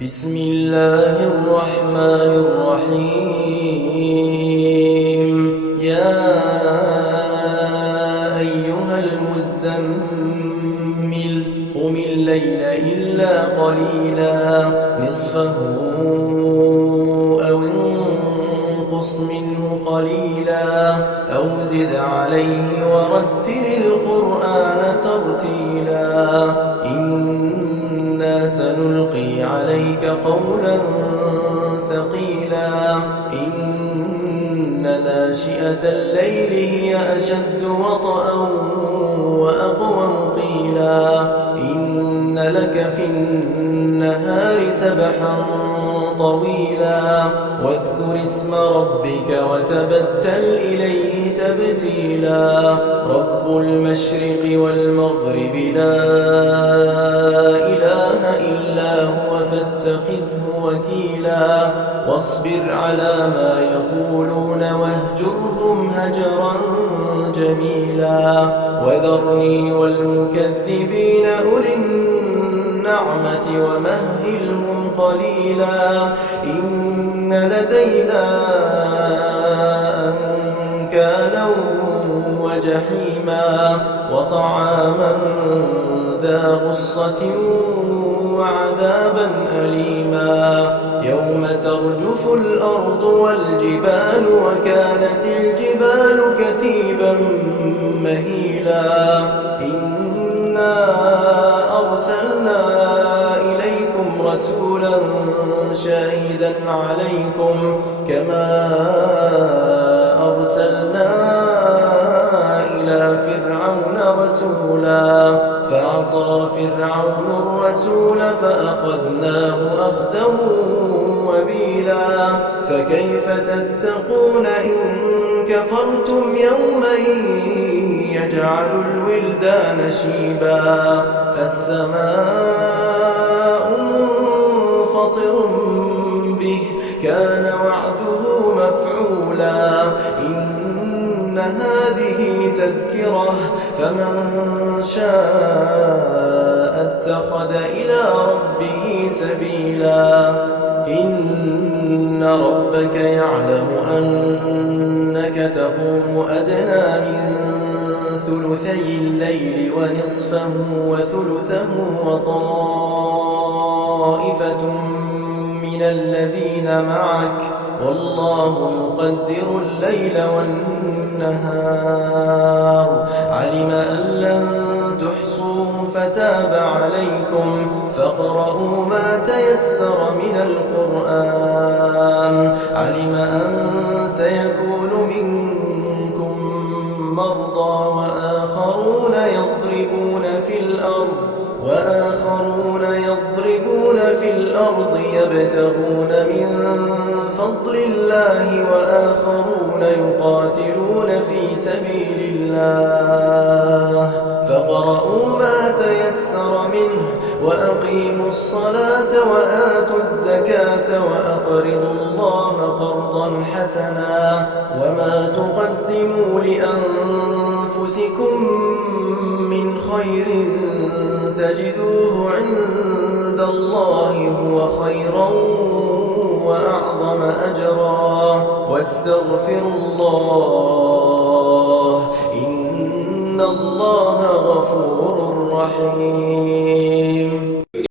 بسم الله الرحمن الرحيم. يا أيها المزمل قم الليل إلا قليلا نصفه أو انقص منه قليلا أو زد عليه ورتل القرآن ترتيلا إنا سنلقي عليك قولا ثقيلا إن ناشئة الليل هي أشد وطئا وأقوم قيلا إن لك في النهار سبحا طويلا واذكر اسم ربك وتبتل إليه تبتيلا رب المشرق والمغرب لا إله إلا هو فاتخذه وكيلا واصبر على ما يقولون واهجرهم هجرا جميلا وذرني والمكذبين أولي النعمة ومهلهم قليلا إن لدينا أنكالا وجحيما وطعاما ذا غصة وعذابا أليما يوم ترجف الأرض والجبال وكانت الجبال كثيبا مهيلا إنا أرسلنا إليكم رسولا شاهدا عليكم كما أرسلنا إلى فرعون رسولا فعصى فرعون الرسول فأخذناه أخذا وبيلا فكيف تتقون إن كفرتم يوما يجعل الولدان شيبا السماء منفطر به كان وعده مفعولا إن هذه تذكرة فمن شاء اتخذ إلى ربه سبيلا إن ربك يعلم أنك تقوم أدنى من ثلثي الليل ونصفه وثلثه وطائفة من الذين معك والله يقدر الليل والنهار علم أن لن تحصوه فتاب عليكم فاقرؤوا ما تيسر من القرآن علم أن سيكون منكم مرضى وآخرون يضربون في الأرض يبتغون من فضل الله وآخرون يقاتلون في سبيل الله فاقرؤوا ما تيسر منه وأقيموا الصلاة وآتوا الزكاة وأقرضوا الله قرضا حسنا وما تقدموا لأنفسكم من خير تجدوه عند الله هو خيرا وأعظم أجرا واستغفروا الله إن الله غفور رحيم.